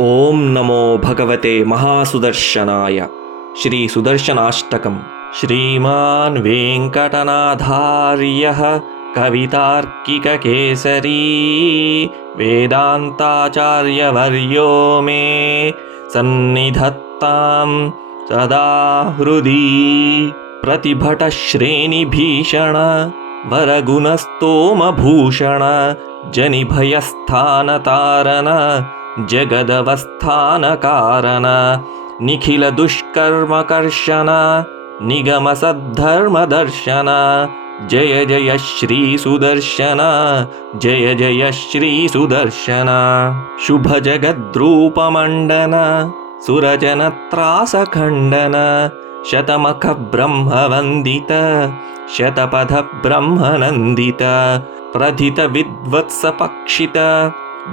ಓಂ ನಮೋ ಭಗವತೆ ಮಹಾಸುದರ್ಶನಾಯ. ಶ್ರೀ ಸುದರ್ಶನಾಷ್ಟಕಂ. ಶ್ರೀಮಾನ್ ವೆಂಕಟನಾಥಾರ್ಯಃ ಕವಿತಾರ್ಕಿಕಕೇಸರಿ ವೇದಾಂತಾಚಾರ್ಯವರ್ಯೋ ಮೇ ಸನ್ನಿಧತ್ತಾಂ ಸದಾ ಹೃದಿ. ಪ್ರತಿಭಟ ಶ್ರೇಣಿಭೀಷಣ ವರಗುಣಸ್ತೋಮಭೂಷಣ ಜನಿಭಯಸ್ಥಾನತಾರನ ಜಗದವಸ್ಥಾನ ಕಾರಣ ನಿಖಿಲ ದುಷ್ಕರ್ಮಕರ್ಷಣ ನಿಗಮ ಸದ್ಧರ್ಮದರ್ಶನ ಜಯ ಜಯ ಶ್ರೀ ಸುದರ್ಶನ ಜಯ ಜಯ ಶ್ರೀ ಸುದರ್ಶನ. ಶುಭ ಜಗದ್ರೂಪಮಂಡನ ಸುರಜನ ತ್ರಾಸ ಖಂಡನ ಶತಮಖ ಬ್ರಹ್ಮವಂದಿತ ಶತಪಥ ಬ್ರಹ್ಮನಂದಿತ ಪ್ರಥಿತ ವಿದ್ವತ್ಸ ಪಕ್ಷಿತ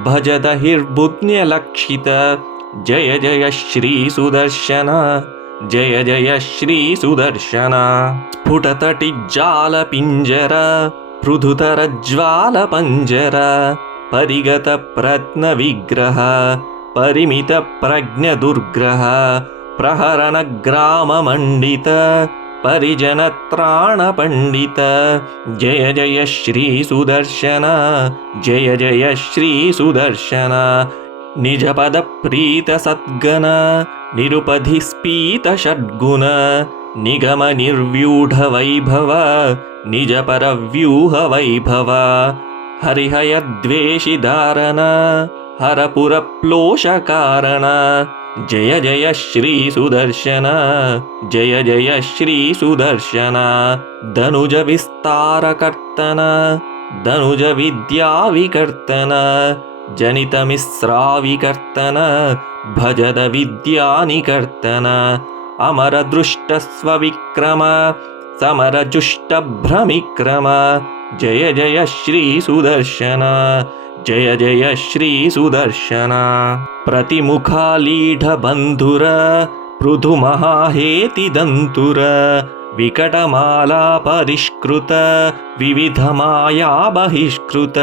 ಭಜದ ಹಿರ್ಬುದ್ನ್ಯಲಕ್ಷಿತ ಜಯ ಜಯ ಶ್ರೀ ಸುದರ್ಶನ ಜಯ ಜಯ ಶ್ರೀ ಸುದರ್ಶನ. ಸ್ಫುಟತಟಿಜ್ಜಾಲ ಪಿಂಜರ ಪೃಥುತರ ಜ್ವಾಲ ಪಂಜರ ಪರಿಗತ ಪ್ರಜ್ಞ ವಿಗ್ರಹ ಪರಿಮಿತ ಪ್ರಜ್ಞ ದುರ್ಗ್ರಹ ಪ್ರಹರಣ ಗ್ರಾಮ ಮಂಡಿತ ಪರಿಜನ ತ್ರಾಣ ಪಂಡಿತ ಜಯ ಜಯ ಶ್ರೀ ಸುದರ್ಶನ ಜಯ ಜಯ ಶ್ರೀ ಸುದರ್ಶನ. ನಿಜ ಪದ ಪ್ರೀತ ಸದ್ಗಣ ನಿರುಪಧಿ ಸ್ಫೀತ ಷಡ್ಗುಣ ನಿಗಮ ನಿರ್ವ್ಯೂಢ ವೈಭವ ನಿಜ ಪರ ವ್ಯೂಹ ವೈಭವ ಹರಿಹಯ ದ್ವೇಷಿ ಧಾರಣ ಹರಪುರ ಪ್ಲೋಷ ಕಾರಣ ಜಯ ಜಯ ಶ್ರೀ ಸುದರ್ಶನ ಜಯ ಜಯ ಶ್ರೀ ಸುದರ್ಶನ. ಧನುಜ ವಿಸ್ತಾರ ಕರ್ತನ ಧನುಜ ವಿದ್ಯಾ ವಿಕರ್ತನ ಜನಿತ ಮಿಶ್ರಾವಿಕರ್ತನ ಭಜದ ವಿದ್ಯಾನಿಕರ್ತನ ಅಮರ ದೃಷ್ಟ ಸ್ವವಿಕ್ರಮ ಸಮರ ಜುಷ್ಟ ಭ್ರಮಿಕ್ರಮ ಜಯ ಜಯ ಶ್ರೀ ಸುದರ್ಶನ ಜಯ ಜಯ ಶ್ರೀ ಸುದರ್ಶನ. ಪ್ರತಿಮುಖಾಲೀಢ ಬಂಧುರ ಪೃಥು ಮಹಾಹೇತಿ ದಂತುರ ವಿಕಟಮಾಲಾ ಪರಿಷ್ಕೃತ ವಿವಿಧ ಮಾಯಾ ಬಹಿಷ್ಕೃತ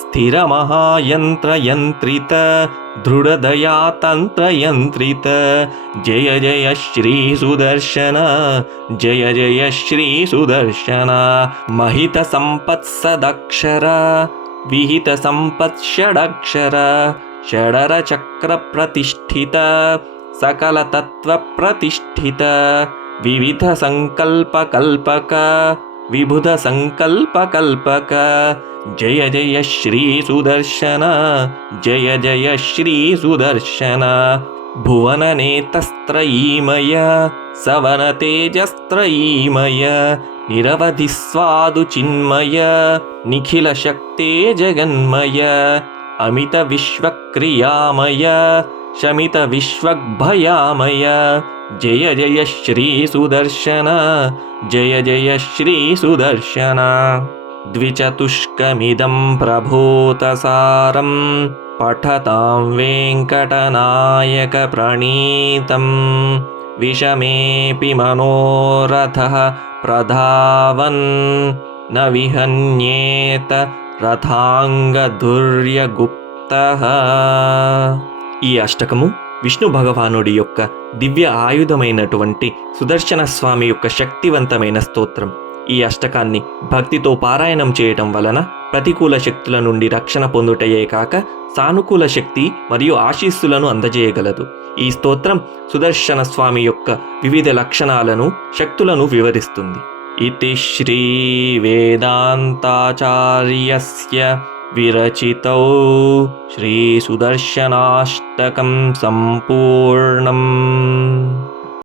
ಸ್ಥಿರ ಮಹಾಯಂತ್ರ ಯಂತ್ರಿತ ದೃಢದಯಾ ತಂತ್ರ ಯಂತ್ರಿತ ಜಯ ಜಯ ಶ್ರೀ ಸುದರ್ಶನ ಜಯ ಜಯ ಶ್ರೀ ಸುದರ್ಶನ. ಮಹಿತ ಸಂಪತ್ಸದಕ್ಷರ ವಿಹಿತ ಸಂಪತ್ ಷಡಕ್ಷರ ಷಡರ ಚಕ್ರ ಪ್ರತಿಷ್ಠಿತ ಸಕಲ ತತ್ವ ಪ್ರತಿಷ್ಠಿತ ವಿವಿಧ ಸಂಕಲ್ಪ ಕಲ್ಪಕ ವಿಬುಧ ಸಂಕಲ್ಪ ಕಲ್ಪಕ ಜಯ ಜಯ ಶ್ರೀ ಸುದರ್ಶನ ಜಯ ಜಯ ಶ್ರೀ ಸುದರ್ಶನ. ಭುವನ ನೇತಸ್ತ್ರಯೀಮಯ ಸವನ ತೇಜಸ್ತ್ರಯೀಮಯ ನಿರವಧಿ ಸ್ವಾದು ಚಿನ್ಮಯ ನಿಖಿಲ ಶಕ್ತೇ ಜಗನ್ಮಯ ಅಮಿತ ವಿಶ್ವಕ್ರಿಯಾಮಯ ಶಮಿತ ವಿಶ್ವಗ್ಭಯಾಮಯ ಜಯ ಜಯ ಶ್ರೀ ಸುದರ್ಶನ ಜಯ ಜಯ ಶ್ರೀ ಸುದರ್ಶನ. ದ್ವಿಚತುಷ್ಕಮಿದಂ ಪ್ರಭೂತಸಾರಂ ಪಠತಾಂ ವೆಂಕಟನಾಯಕ ಪ್ರಣೀತಂ ವಿಷಮೇಪಿ ಮನೋರಥಃ ಪ್ರಧಾವನ್ ನ ವಿಹನ್ಯೇತ రథాంగధుర్యగుప్తః. ఈ అష్టకము విష్ణు భగవానుడి యొక్క దివ్య ఆయుధమైనటువంటి సుదర్శన స్వామి యొక్క శక్తివంతమైన స్తోత్రం. ఈ అష్టకాన్ని భక్తితో పారాయణం చేయటం వలన ప్రతికూల శక్తుల నుండి రక్షణ పొందుటయే కాక సానుకూల శక్తి మరియు ఆశీస్సులను అందజేయగలదు. ఈ స్తోత్రం సుదర్శన స్వామి యొక్క వివిధ లక్షణాలను శక్తులను వివరిస్తుంది. ఇతి శ్రీ వేదాంతాచార్యస్య విరచితౌ శ్రీ సుదర్శనాష్టకం సంపూర్ణం.